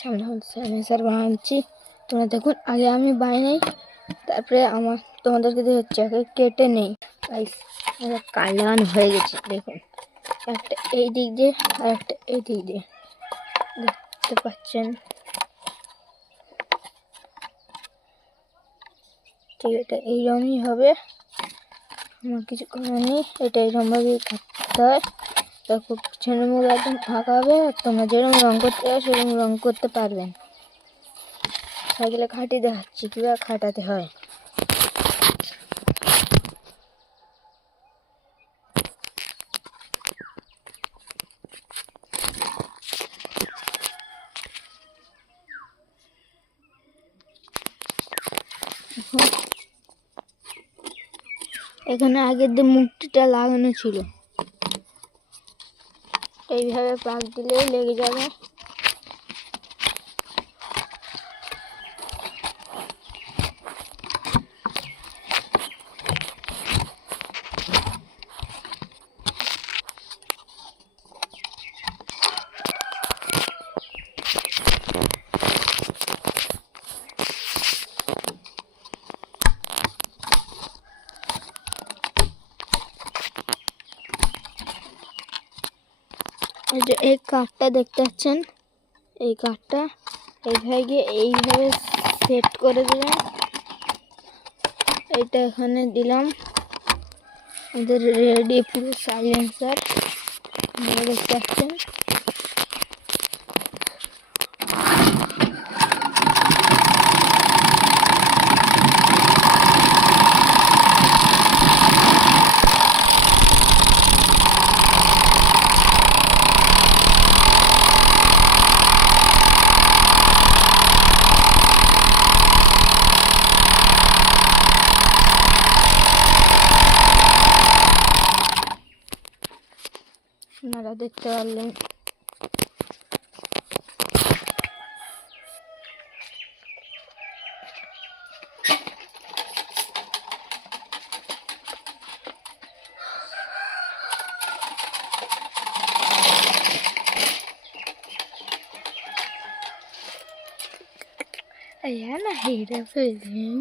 সামনে হচ্ছে আমি স্যার বানাচ্ছি। তোমরা দেখুন, আগে আমি বানাই, তারপরে আমার তোমাদেরকে হচ্ছে আগে কেটে নেই। কাল লাগানো হয়ে গেছে, দেখুন একটা এই দিক দিয়ে আর একটা এই দিক দিয়ে, দেখতে পাচ্ছেন। ঠিক এটা এইরকমই হবে, আমার কিছু করার নেই। এটা এইরকমভাবেই কাটতে হয়। দেখো পিছনের মুখ একদম ফাঁকা হবে, আর তোমরা যেরকম রঙ করতে হয় সেরকম রঙ করতে পারবেন। সাইকেলে খাটিয়ে দেখাচ্ছি কীভাবে খাটাতে হয়। এখানে আগের দিয়ে মুক্তিটা লাগানো ছিল, এইভাবে পাক দিলেই লেগে যাবে। এই যে এই কাঠটা দেখতে পাচ্ছেন, এই কাঠটা এইভাবে গিয়ে এইভাবে সেট করে দিলাম। এটা এখানে দিলাম, আমাদের রেডি পুরো সাইলেন্সার দেখতে পাচ্ছেন। আপনারা দেখতে পারলেন। Ayan, nahirap eh.